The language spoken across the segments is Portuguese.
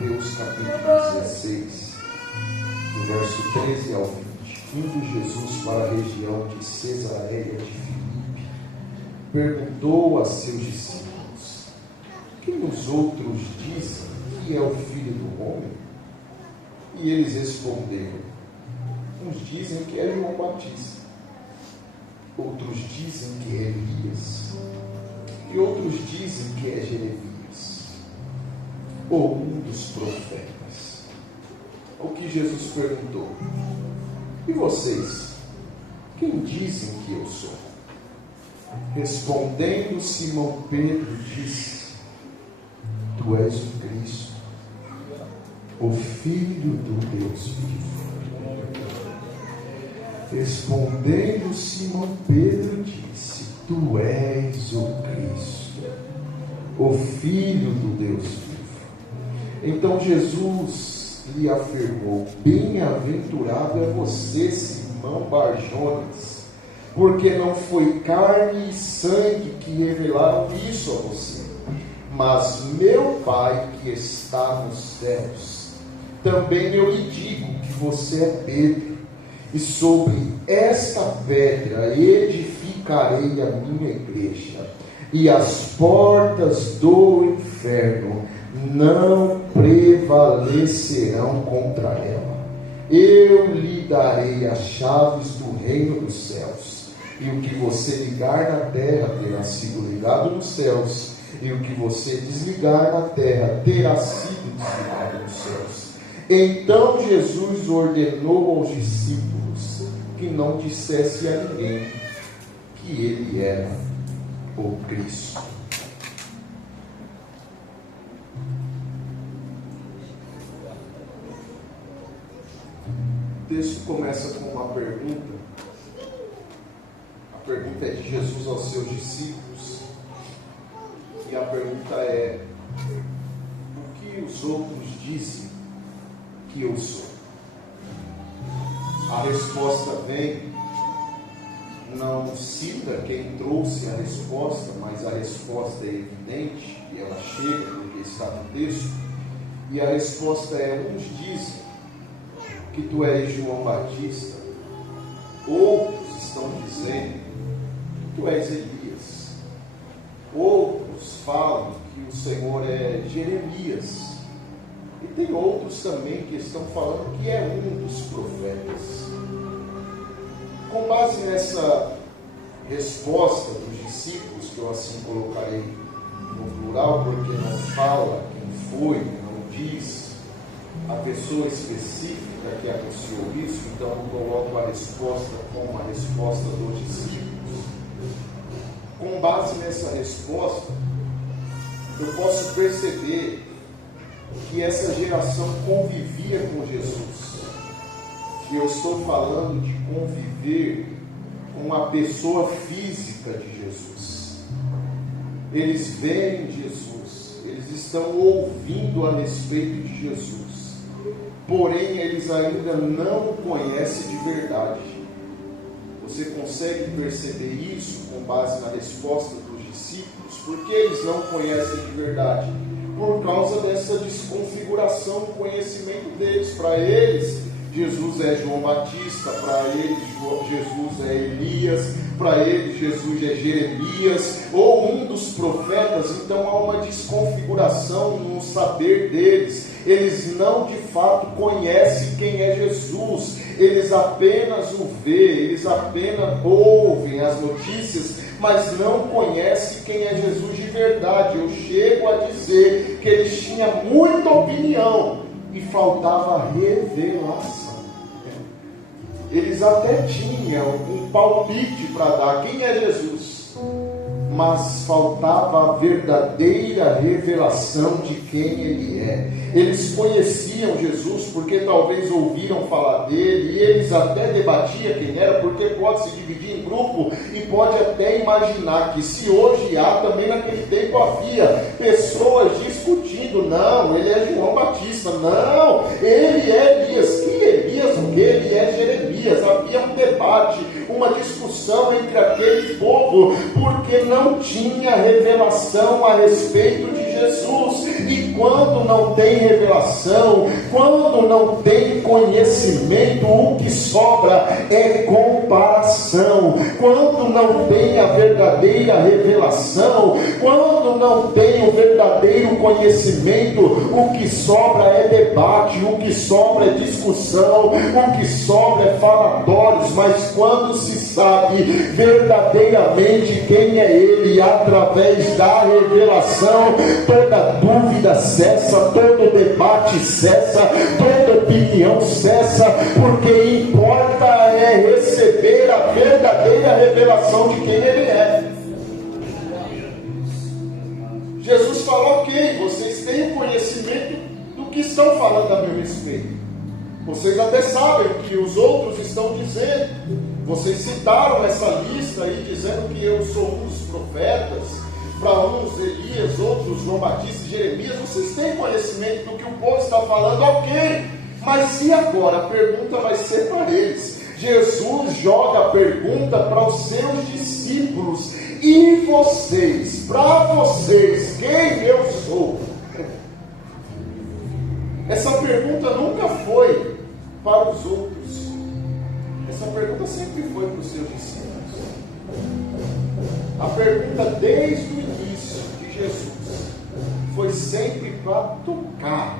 Mateus capítulo 16, do verso 13 ao 20. Indo Jesus para a região de Cesareia de Filipe, perguntou a seus discípulos: quem os outros dizem que é o Filho do Homem? E eles responderam: uns dizem que é João Batista, outros dizem que é Elias, e outros dizem que é Jeremias, ou um dos profetas. O que Jesus perguntou: e vocês, quem dizem que eu sou? Respondendo, Simão Pedro disse: tu és o Cristo, o Filho do Deus vivo. Respondendo, Simão Pedro disse: tu és o Cristo, o Filho do Deus vivo. Então Jesus lhe afirmou: bem-aventurado é você, Simão Barjonas, porque não foi carne e sangue que revelaram isso a você, mas meu Pai que está nos céus. Também eu lhe digo que você é Pedro, e sobre esta pedra edificarei a minha igreja, e as portas do inferno não prevalecerão contra ela. Eu lhe darei as chaves do reino dos céus, e o que você ligar na terra terá sido ligado nos céus, e o que você desligar na terra terá sido desligado nos céus. Então Jesus ordenou aos discípulos que não dissesse a ninguém que ele era o Cristo. O texto começa com uma pergunta. A pergunta é de Jesus aos seus discípulos. E a pergunta é: o que os outros dizem que eu sou? A resposta vem, não cita quem trouxe a resposta, mas a resposta é evidente e ela chega porque está no texto. E a resposta é: uns dizem que tu és João Batista, outros estão dizendo que tu és Elias, outros falam que o Senhor é Jeremias, e tem outros também que estão falando que é um dos profetas. Com base nessa resposta dos discípulos, que eu assim colocarei no plural, porque não fala quem foi, não diz a pessoa específica que anunciou isso, então eu coloco a resposta como a resposta dos discípulos. Com base nessa resposta, eu posso perceber que essa geração convivia com Jesus. E eu estou falando de conviver com a pessoa física de Jesus. Eles veem Jesus, eles estão ouvindo a respeito de Jesus, porém eles ainda não o conhecem de verdade. Você consegue perceber isso com base na resposta dos discípulos? Porque eles não conhecem de verdade? Por causa dessa desconfiguração do conhecimento deles. Para eles, Jesus é João Batista, para eles Jesus é Elias, para eles Jesus é Jeremias, ou um dos profetas. Então há uma desconfiguração no saber deles. Eles não de fato conhecem quem é Jesus, eles apenas o veem, eles apenas ouvem as notícias, mas não conhecem quem é Jesus de verdade. Eu chego a dizer que eles tinham muita opinião e faltava revelação. Eles até tinham um palpite para dar quem é Jesus, mas faltava a verdadeira revelação de quem Ele é. Eles conheciam Jesus porque talvez ouviram falar dele, e eles até debatiam quem era, porque pode se dividir em grupo e pode até imaginar que se hoje há, também naquele tempo havia pessoas discutindo: não, ele é João Batista, não, ele é Elias. Que Elias o que? Ele é Jeremias. Havia um debate, uma discussão entre aquele povo, porque não tinha revelação a respeito de Jesus. E quando não tem revelação, quando não tem conhecimento, o que sobra é comparação. Quando não tem a verdadeira revelação, quando não tem o verdadeiro conhecimento, o que sobra é debate, o que sobra é discussão, o que sobra é falatórios. Mas quando se sabe verdadeiramente quem é Ele, através da revelação, toda dúvida cessa, todo debate cessa, toda opinião cessa, porque importa é receber a verdadeira revelação de quem Ele é. Jesus falou: ok, vocês têm conhecimento do que estão falando a meu respeito. Vocês até sabem o que os outros estão dizendo. Vocês citaram essa lista aí, dizendo que eu sou um dos profetas, para uns Elias, outros João Batista e Jeremias. Vocês têm conhecimento do que o povo está falando, ok. Mas e agora? A pergunta vai ser para eles. Jesus joga a pergunta para os seus discípulos: e vocês, para vocês, quem eu sou? Essa pergunta nunca foi para os outros. Essa pergunta sempre foi para os seus discípulos. A pergunta desde o início de Jesus foi sempre para tocar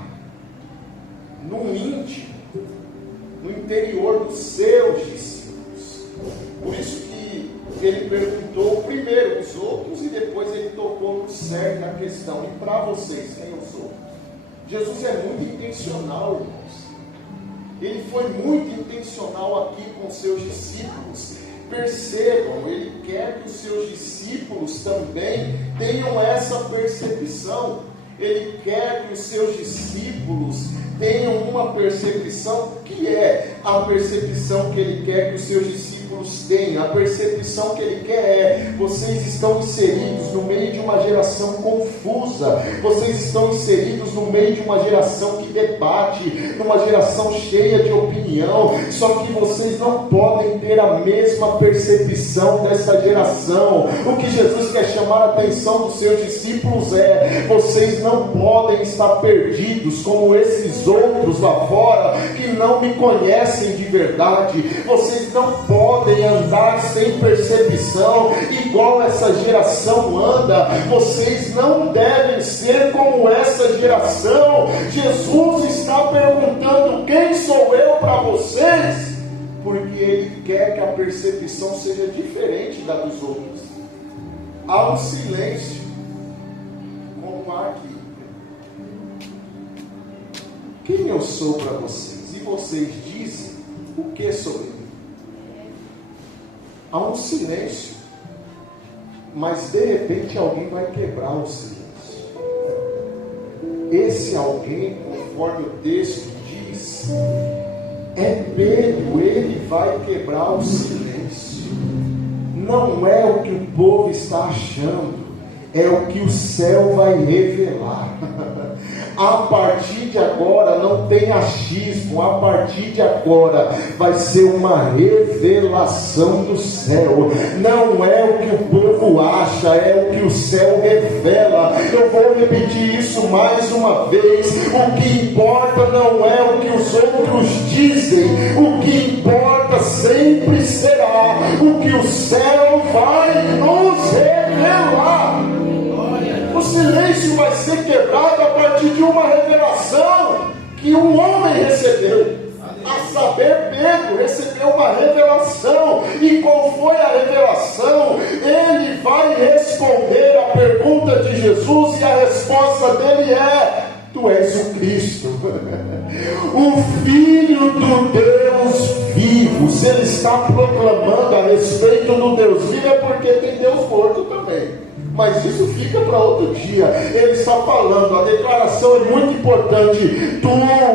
no íntimo, no interior dos seus discípulos. Por isso que ele perguntou primeiro os outros e depois ele tocou no cerne da questão: e para vocês, quem eu sou? Jesus é muito intencional, irmãos. Ele foi muito intencional aqui com seus discípulos. Percebam, ele quer que os seus discípulos também tenham essa percepção. Ele quer que os seus discípulos tenham uma percepção, que é a percepção que ele quer que os seus discípulos tenham. A percepção que ele quer é: vocês estão inseridos no meio de uma geração confusa, vocês estão inseridos no meio de uma geração que debate, numa geração cheia de opinião, só que vocês não podem ter a mesma percepção dessa geração. O que Jesus quer chamar a atenção dos seus discípulos é: vocês não podem estar perdidos como esses outros lá fora que não me conhecem de verdade. Vocês não podem andar sem percepção igual essa geração anda. Vocês não devem ser como essa geração. Jesus está perguntando: quem sou eu para vocês? Porque Ele quer que a percepção seja diferente da dos outros. Há um silêncio, como há aqui. Quem eu sou para vocês? E vocês dizem: o que sou eu? Há um silêncio, mas de repente alguém vai quebrar o silêncio. Esse alguém, conforme o texto diz, é Pedro. Ele vai quebrar o silêncio. Não é o que o povo está achando, é o que o céu vai revelar. A partir de agora não tem achismo, a partir de agora vai ser uma revelação do céu. Não é o que o povo acha, é o que o céu revela. Eu vou repetir isso mais uma vez: o que importa não é o que os outros dizem, o que importa sempre será o que o céu vai nos revelar. O silêncio vai ser quebrado a partir de uma revelação que um homem recebeu. A saber, Pedro recebeu uma revelação. E qual foi a revelação? Ele vai responder a pergunta de Jesus, e a resposta dele é: tu és o Cristo, o Filho do Deus vivo. Se ele está proclamando a respeito do Deus vivo, é porque tem Deus morto também. Mas isso fica para outro dia. Ele está falando, a declaração é muito importante: tu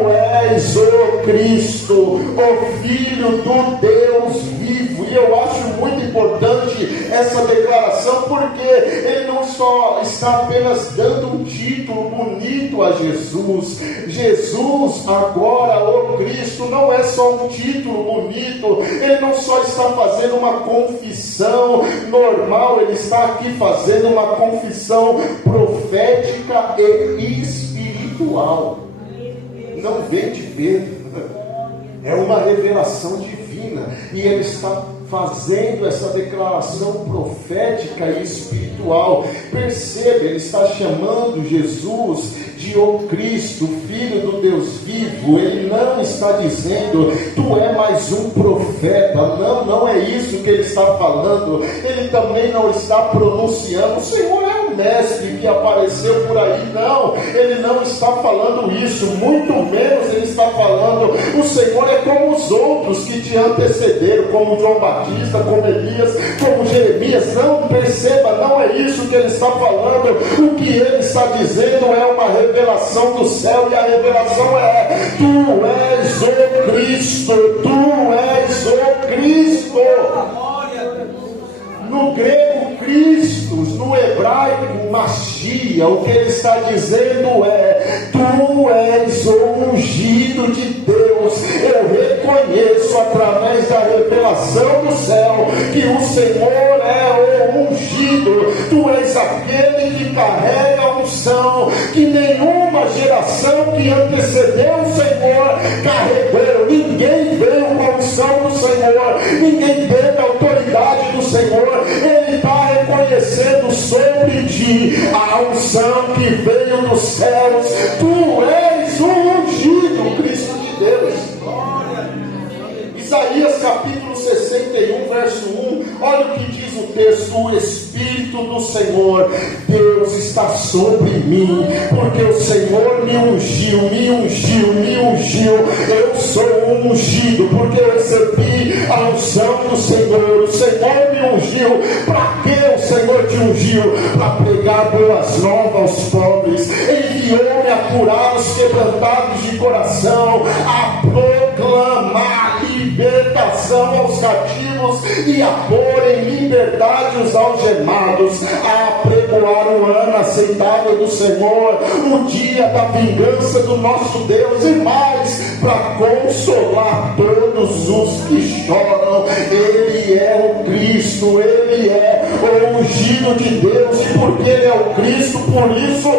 és o Cristo, o Filho do Deus vivo. E eu acho muito importante essa declaração, porque ele não só está apenas dando um título bonito a Jesus. Jesus, agora o Cristo, não é só um título bonito. Ele não só está fazendo uma confissão normal, ele está aqui fazendo uma confissão profética e espiritual. Pedro. É uma revelação divina. E ele está fazendo essa declaração profética e espiritual. Perceba, ele está chamando Jesus de o Cristo, Filho do Deus vivo. Ele não está dizendo, tu é mais um profeta. Não é isso que ele está falando. Ele também não está pronunciando, o Senhor é um mestre que apareceu por aí. Não, ele não está falando isso. Muito menos ele está falando, o Senhor é como os outros que te antecederam, como João Batista, como Elias, como Jeremias. Não, perceba, não é isso que ele está falando. O que ele está dizendo é uma revelação do céu, e a revelação é: tu és o Cristo, tu és o Cristo. No grego, Cristos, no hebraico, Machia. O que ele está dizendo é: tu és o ungido de Deus. Eu reconheço através da revelação do céu que o Senhor é o ungido. Tu és aquele que carrega a unção que nenhuma geração que antecedeu o Senhor carregou. Ninguém veio com a unção do Senhor, ninguém teve a autoridade do Senhor. Ele está reconhecendo sobre ti a unção que veio dos céus. Tu és o ungido, Cristo de Deus. Isaías capítulo 61, verso 1. Olha o que diz o texto: o Espírito do Senhor Deus está sobre mim, porque o Senhor me ungiu. Eu sou um ungido, porque eu recebi a unção do Senhor. O Senhor me ungiu. Para que o Senhor te ungiu? Para pregar boas novas aos pobres. Enviou-me a curar os quebrantados de coração, a proclamar libertação aos cativos e a pôr em liberdade os algemados, a apregoar o ano aceitável do Senhor, o dia da vingança do nosso Deus, e mais, para consolar todos os que choram. Ele é o Cristo, ele é o ungido de Deus, e porque ele é o Cristo, por isso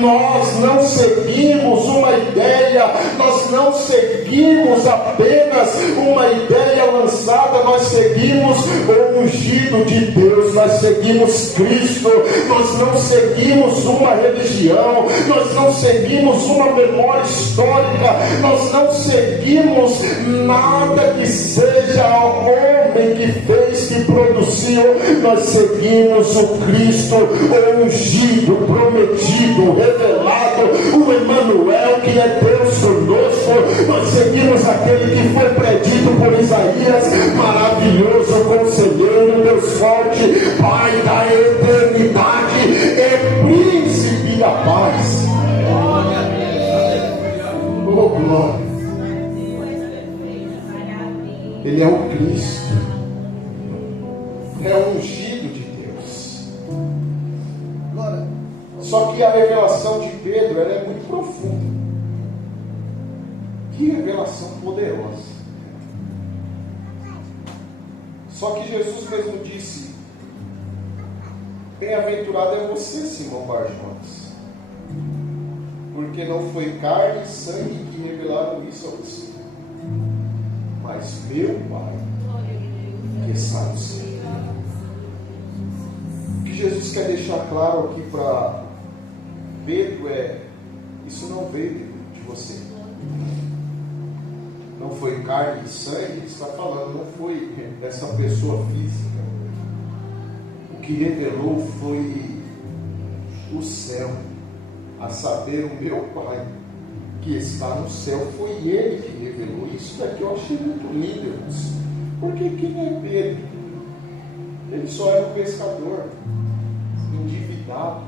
nós não seguimos uma ideia, nós não seguimos apenas uma ideia lançada, nós seguimos o ungido de Deus, nós seguimos Cristo, nós não seguimos uma religião, nós não seguimos uma memória histórica, nós não seguimos nada que seja o homem que fez, que produziu. Nós seguimos o Cristo, o ungido, prometido, revelado, o Emmanuel, que é Deus conosco. Nós seguimos aquele que foi predito por Isaías: maravilhoso conselheiro, Deus forte, Pai da eternidade e príncipe da paz. Oh, glória. Ele é o Cristo, é o ungido de Deus. Só que a revelação de Pedro, ela é muito profunda. Que revelação poderosa. Só que Jesus mesmo disse: bem-aventurado é você, Simão Barjonas, porque não foi carne e sangue que revelaram isso a você, mas meu Pai que está no céu. O que Jesus quer deixar claro aqui para Pedro é: isso não veio de você. Não foi carne e sangue que está falando, não foi dessa pessoa física. O que revelou foi o céu, a saber, o meu Pai que está no céu. Foi Ele que revelou. Isso daqui eu achei muito lindo, irmãos. Porque quem é Pedro? Ele só era um pescador, endividado.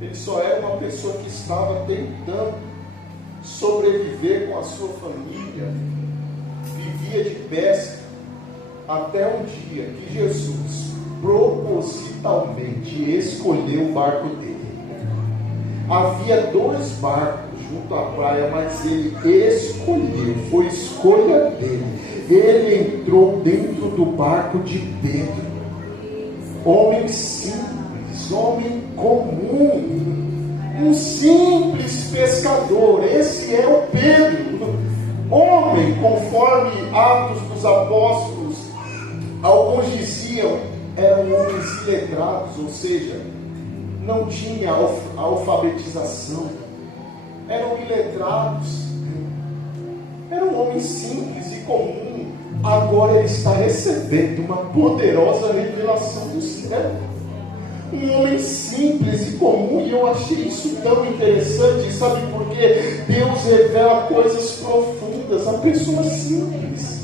Ele só era uma pessoa que estava tentando sobreviver com a sua família, vivia de pesca, até um dia que Jesus propositalmente escolheu o barco dele. Havia 2 barcos junto à praia, mas ele escolheu, foi escolha dele. Ele entrou dentro do barco de Pedro, homem simples, homem comum, um simples pescador. Esse é o Pedro, homem, conforme Atos dos Apóstolos. Alguns diziam eram homens iletrados, ou seja, não tinha alfabetização, eram iletrados, eram homens simples e comum. Agora ele está recebendo uma poderosa revelação do céu. Um homem simples e comum, e eu achei isso tão interessante. Sabe por quê? Deus revela coisas profundas a pessoas simples.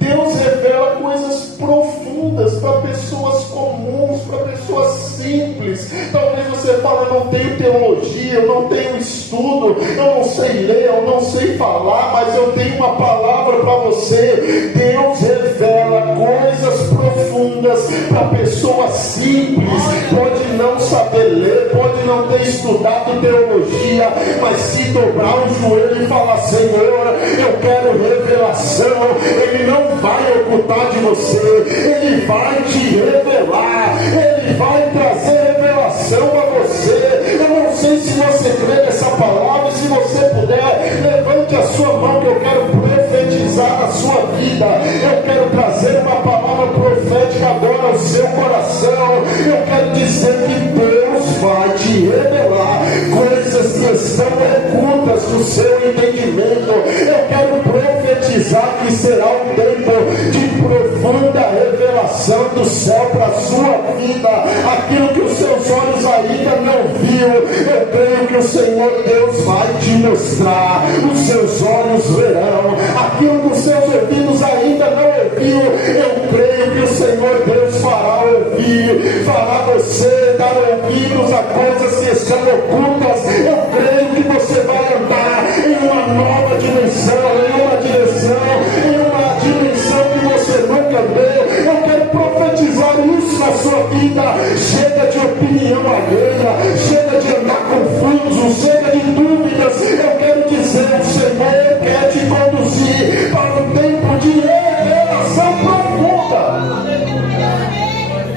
Deus revela coisas profundas para pessoas comuns, para pessoas simples. Talvez você fale: eu não tenho teologia, eu não tenho estudo, eu não sei ler, eu não sei falar, mas eu tenho uma palavra para você. Deus revela coisas profundas para pessoas simples. Pode não saber ler, pode não ter estudado teologia, mas se dobrar o joelho e falar: Senhor, eu quero revelação. Ele não vai ocultar de você, ele vai te revelar, ele vai trazer revelação a você. Eu não sei se você crê nessa palavra. Se você puder, levante a sua mão, que eu quero profetizar na sua vida. Eu quero trazer uma palavra profética agora ao seu coração. Eu quero dizer que Deus vai te revelar coisas que estão ocultas do seu entendimento. Eu quero profetizar que será um tempo de profunda revelação do céu para a sua vida. Aquilo que os seus olhos ainda não viu, eu creio que o Senhor Deus vai te mostrar. Os seus olhos verão. Aquilo que os seus ouvidos ainda não ouviu, eu creio que o Senhor Deus fará ouvir, fará você dar ouvidos a coisas que estão ocultas. Eu creio que você vai andar em uma nova dimensão, em uma direção, em uma dimensão que você nunca viu. Eu quero profetizar isso na sua vida. Chega de opinião alheia, chega de andar confuso, chega de dúvidas. Eu quero dizer: o Senhor quer te conduzir para um tempo de revelação profunda.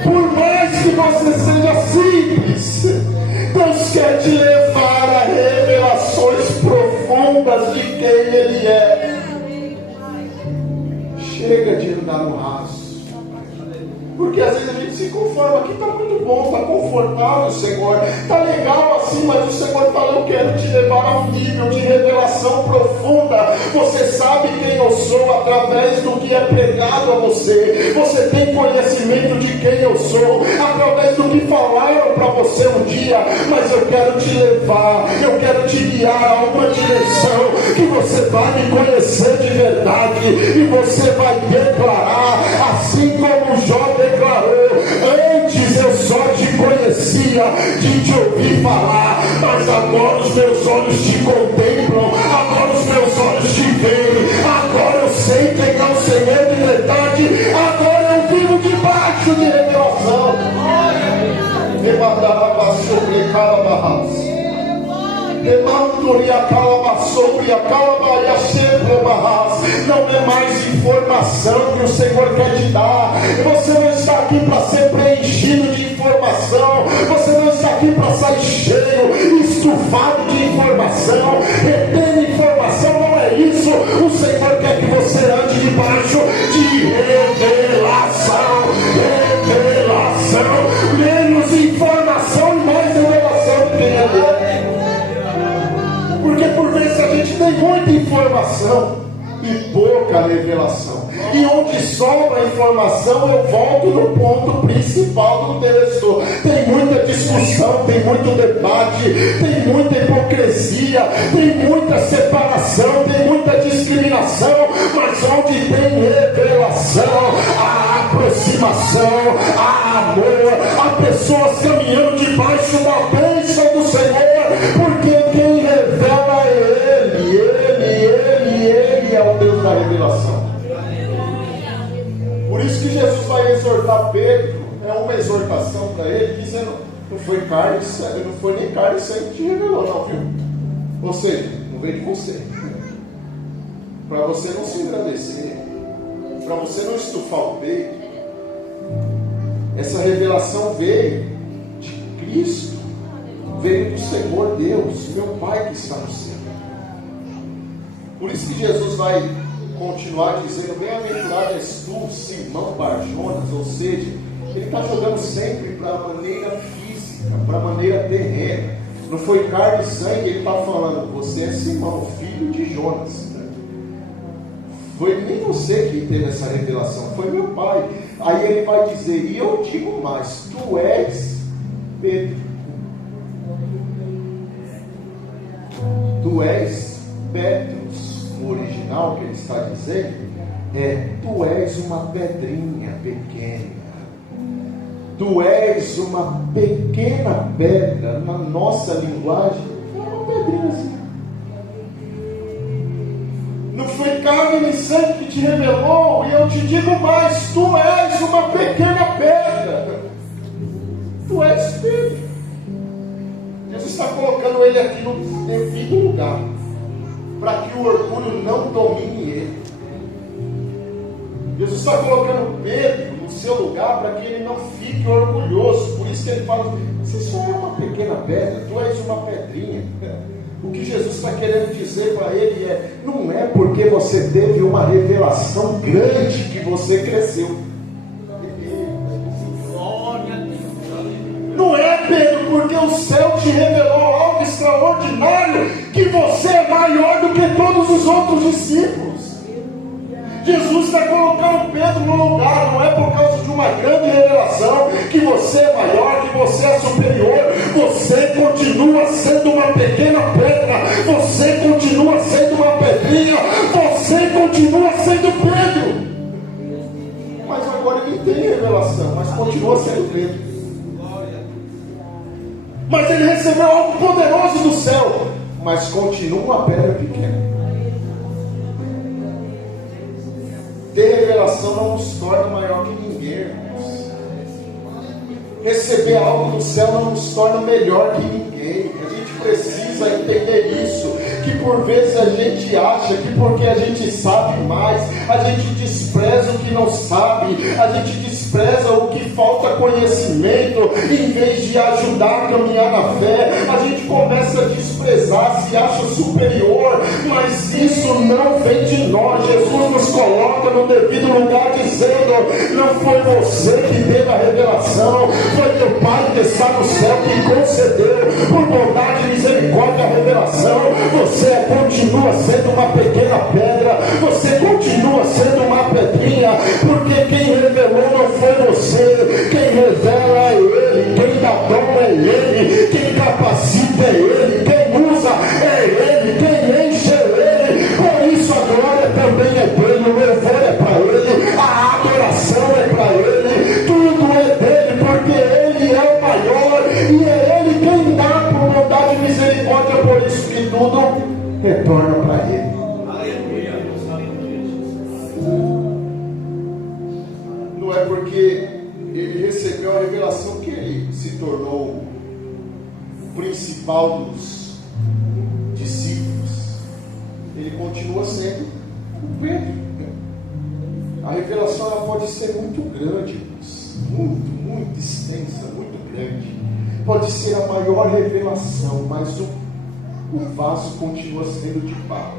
Por mais que você seja simples, Deus quer te levar a revelações profundas de quem Ele é. Chega de andar no raso. Porque às vezes a gente se conforma: aqui está muito bom, está confortável, Senhor, está legal assim, mas o Senhor fala: eu quero te levar a um nível de revelação profunda. Você sabe quem eu sou através do que é pregado a você. Você tem conhecimento de quem eu sou através do que falaram para você um dia. Mas eu quero te levar, eu quero te guiar a uma direção que você vai me conhecer de verdade e você vai declarar, assim como Jó declarou: antes eu só te conhecia de te ouvir falar, mas agora os meus olhos te contemplam, agora os meus olhos te veem, agora eu sei quem é o Senhor de verdade, agora eu vivo debaixo de revelação. Não é mais informação que o Senhor quer te dar. Você não está aqui para ser preenchido de informação. Você não está aqui para sair cheio, estufado de informação, retendo informação. Não é isso. O Senhor quer que você ande debaixo de revelação. Revelação. Menos informação e mais revelação de quem Ele é. Porque por vezes a gente tem muita informação e pouca revelação. E onde sobra informação, eu volto no ponto principal do texto. Tem muita discussão, tem muito debate, tem muita hipocrisia, tem muita separação, tem muita discriminação. Mas onde tem revelação, há aproximação, há amor, há pessoas caminhando debaixo da bênção do Senhor, porque quem revela é Ele é o Deus da revelação. Por isso que Jesus vai exortar Pedro, é uma exortação para ele, dizendo: não foi carne, não foi nem carne e sangue que te revelou, não, viu? Ou seja, não veio de você. Para você não se engrandecer, para você não estufar o peito. Essa revelação veio de Cristo, veio do Senhor Deus, meu Pai que está no céu. Por isso que Jesus vai continuar dizendo: bem-aventurado és tu, Simão Barjonas. Ou seja, ele está jogando sempre para a maneira física, para a maneira terrena. Não foi carne e sangue, ele está falando: você é Simão, filho de Jonas. Foi nem você que teve essa revelação, foi meu Pai. Aí ele vai dizer: e eu digo mais, tu és Pedro. Tu és Petros. No original que ele está dizendo tu és uma pedrinha pequena. Tu és uma pequena pedra. Na nossa linguagem, é uma pedrinha assim. Não foi carne nem sangue que te revelou, e eu te digo mais, tu és uma pequena pedra. Tu és Pedro. Jesus está colocando ele aqui no devido lugar, para que o orgulho não domine ele. Jesus está colocando Pedro no seu lugar para que ele não fique orgulhoso. Por isso que ele fala: você só é uma pequena pedra, tu és uma pedrinha. O que Jesus está querendo dizer para ele não é porque você teve uma revelação grande que você cresceu. Não é, Pedro, porque o céu te revelou algo extraordinário que você é maior do que todos os outros discípulos. Jesus está colocando Pedro no lugar. Não é por causa de uma grande revelação que você é maior, que você é superior. Você continua sendo uma pequena pedra. Você continua sendo uma pedrinha. Você continua sendo Pedro. Mas agora ele tem revelação, mas continua sendo Pedro. Mas ele recebeu algo poderoso do céu, mas continua uma pedra pequena. Ter revelação não nos torna maior que ninguém, irmãos. Receber algo do céu não nos torna melhor que ninguém. A gente precisa entender isso, que por vezes a gente acha que porque a gente sabe mais, a gente despreza o que não sabe, a gente despreza o que falta conhecimento, em vez de ajudar a caminhar na fé, a gente começa a desprezar, se acha superior, mas isso não vem de nós. Jesus nos coloca no devido lugar dizendo: não foi você que teve a revelação, foi teu Pai que está no céu que concedeu por bondade e misericórdia a revelação. Você continua sendo uma pequena pedra, você continua sendo uma pedrinha, porque quem revelou não foi você, quem revela é Ele, quem dá dom é Ele, quem capacita é Ele, quem usa é Ele, quem enche é Ele. Por isso a glória também é dele, o louvor é para Ele, a adoração é para Ele, tudo é dele, porque Ele é o maior e é Ele quem dá por bondade e misericórdia. Por isso que tudo retorna para Ele. Não é porque ele recebeu a revelação que ele se tornou o principal dos discípulos. Ele continua sendo o Pedro. A revelação ela pode ser muito grande, muito extensa, muito grande. Pode ser a maior revelação, mas o vaso continua sendo de barro.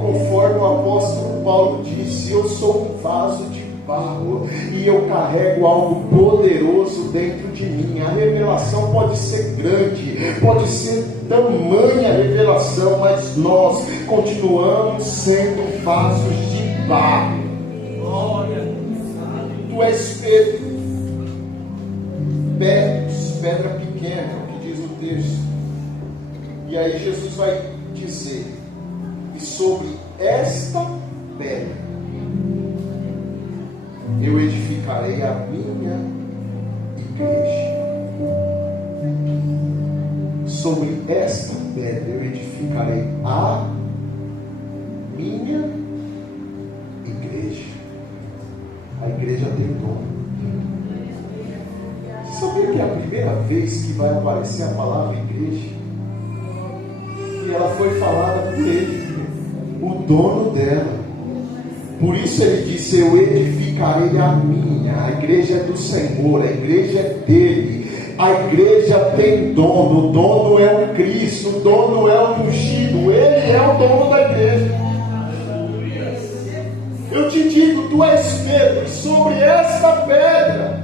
Conforme o apóstolo Paulo disse: eu sou um vaso de barro e eu carrego algo poderoso dentro de mim. A revelação pode ser grande, pode ser tamanha revelação, mas nós continuamos sendo vasos de barro. Tu és Pedro, pedra pequena, que diz o texto. E aí Jesus vai dizer: e sobre esta pedra eu edificarei a minha igreja. Sobre esta pedra eu edificarei a minha igreja. A igreja tem dono. Você sabia que é a primeira vez que vai aparecer a palavra igreja? E ela foi falada por ele, o dono dela. Por isso ele disse: eu edificarei a minha. A igreja é do Senhor, a igreja é dele. A igreja tem dono, o dono é o Cristo, o dono é o ungido, ele é o dono da igreja. Eu te digo, tu és Pedro, e sobre esta pedra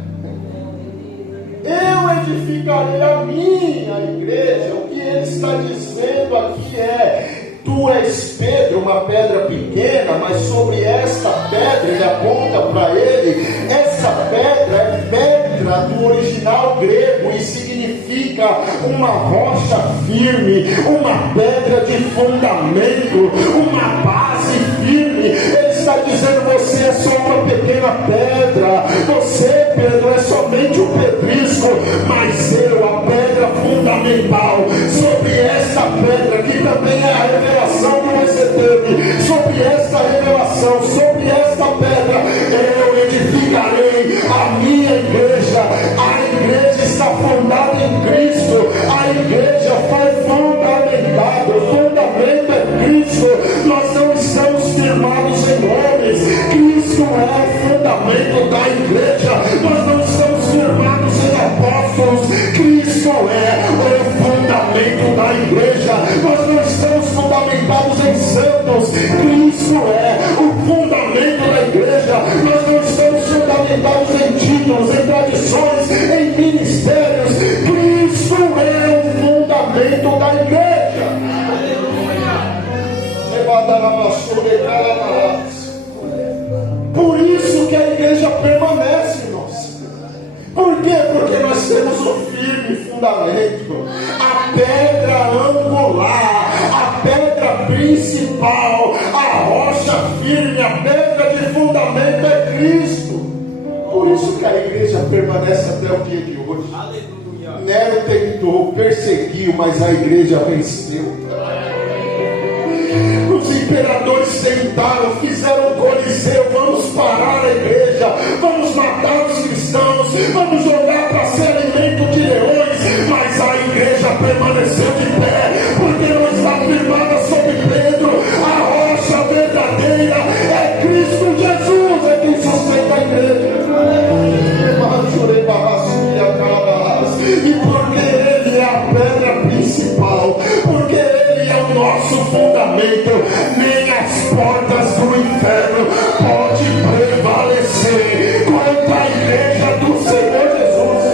eu edificarei a minha igreja. O que ele está dizendo aqui é: tu és Pedro, uma pedra pequena, mas sobre esta pedra, ele aponta para ele, essa pedra é pedra do original grego e significa uma rocha firme, uma pedra de fundamento, uma base firme. Ele está dizendo: você é só uma pequena pedra, você, Pedro, é somente um pedrisco, mas eu, a pedra fundamental, sobre essa pedra que também é a revelação que você teve, sobre essa revelação, sobre esta pedra, eu edificarei a minha igreja. A igreja está fundada em Cristo, a igreja foi fundamentada, o fundamento é Cristo. Nós não estamos firmados em homens, Cristo é o fundamento da igreja. Nós não estamos firmados em apóstolos, Cristo é o fundamento da igreja. Nós não estamos fundamentados em santos, Cristo é o fundamento da igreja. Nós não estamos fundamentados em títulos, em tradições, em ministérios, Cristo é o fundamento da igreja. Por isso que a igreja permanece, irmãos. Por quê? Porque nós temos um firme fundamento, a pedra angular, a pedra principal, a rocha firme, a pedra de fundamento é Cristo. Por isso que a igreja permanece até o dia de hoje. Aleluia. Nero tentou, perseguiu, mas a igreja venceu. Os imperadores tentaram, fizeram o Coliseu, vamos parar a igreja, vamos matar os cristãos, vamos jogar para ser alimento de leões, mas a igreja permaneceu de pé, porque não está firmada sobre Pedro. A rocha verdadeira é Cristo Jesus, é quem sustenta a igreja. E porque ele é a pedra principal, porque ele é o nosso fundamento, nem as portas do inferno podem prevalecer contra a igreja do Senhor Jesus.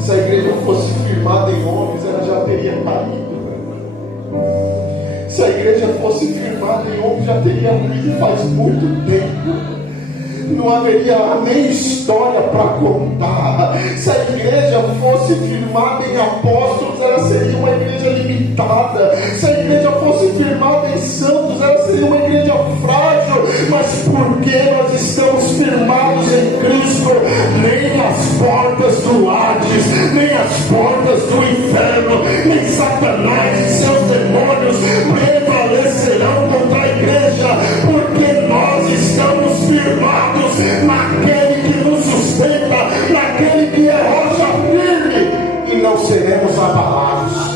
Se a igreja fosse firmada em homens, ela já teria caído. Se a igreja fosse firmada em homens, já teria caído faz muito tempo. Não haveria nem história para contar. Se a igreja fosse firmada em apóstolos, ela seria uma igreja limitada. Se a igreja fosse firmada em santos, ela seria uma igreja frágil. Mas porque nós estamos firmados em Cristo, nem as portas do Hades, nem as portas do inferno, nem Satanás e seus demônios prevalecerão contra a igreja, porque nós estamos firmados naquele que nos sustenta, naquele que é rocha firme, e não seremos abalados.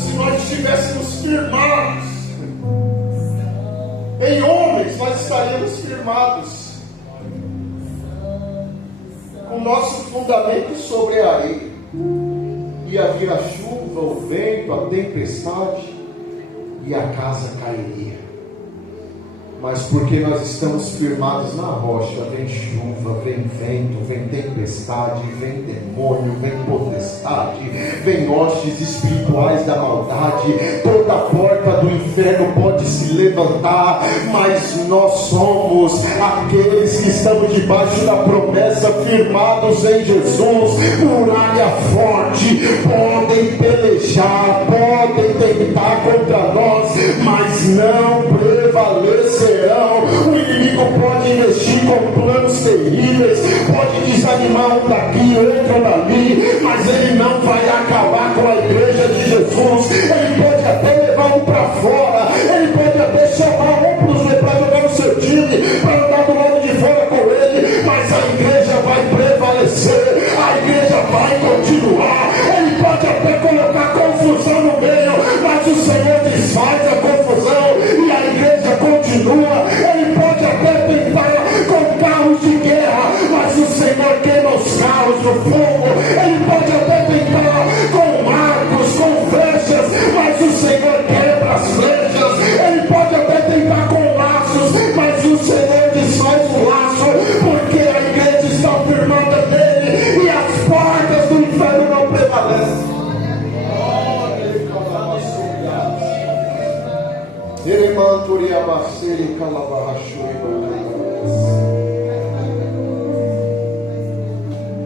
Se nós estivéssemos firmados em homens, nós estaríamos firmados com o nosso fundamento sobre a areia. Ia vir a chuva, o vento, a tempestade, e a casa cairia. Mas porque nós estamos firmados na rocha, vem chuva, vem vento, vem tempestade, vem demônio, vem potestade, vem hostes espirituais da maldade, toda porta do inferno pode se levantar, mas nós somos aqueles que estamos debaixo da promessa, firmados em Jesus, muralha forte. Podem pelejar, podem tentar contra nós, mas não prevalecerão. O inimigo pode investir com planos terríveis, pode desanimar um daqui, outro dali, mas ele não vai acabar com a igreja de Jesus. Ele pode até levar um para fora, ele pode até chamar um para jogar no seu time, para andar do lado de fora com ele, mas a igreja vai prevalecer, a igreja vai continuar, confusão no meio, mas o Senhor desfaz a confusão e a igreja continua. Ele pode até tentar com carros de guerra, mas o Senhor queima os carros no fogo. Ele pode até tentar com arcos, com flechas, mas o Senhor quebra as flechas. Ele pode até tentar com laços, mas o Senhor desfaz o laço, porque a igreja está firmada nele e as portas do inferno não prevalecem.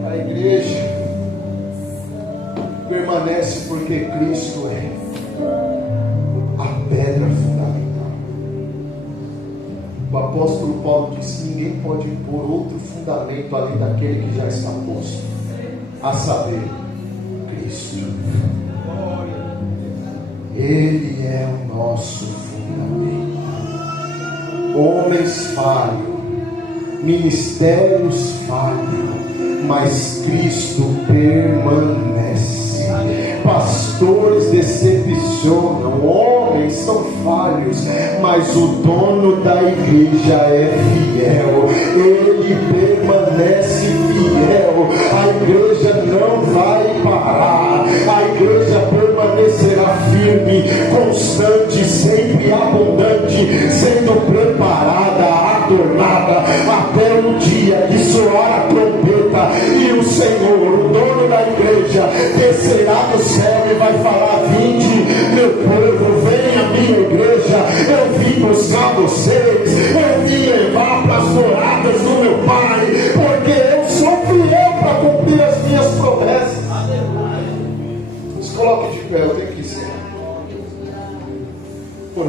A igreja permanece porque Cristo é a pedra fundamental. O apóstolo Paulo disse que ninguém pode impor outro fundamento além daquele que já está posto, a saber, Cristo. Ele é o nosso fundamento. Homens falham, ministérios falham, mas Cristo permanece. Pastores decepcionam, homens são falhos, mas o dono da igreja é fiel. Ele permanece fiel. A igreja não vai parar. A igreja permanecerá firme, constante, sempre abundante, sendo preparada, adornada, até o dia que soar a trombeta e o Senhor, o dono da igreja, descerá do céu e vai falar: vinde, meu povo, vem à minha igreja. Eu vim buscar vocês, eu vim levar para as moradas do meu Pai, porque eu sou fiel para cumprir as minhas promessas. Se coloque de pé, eu tenho que ser. Por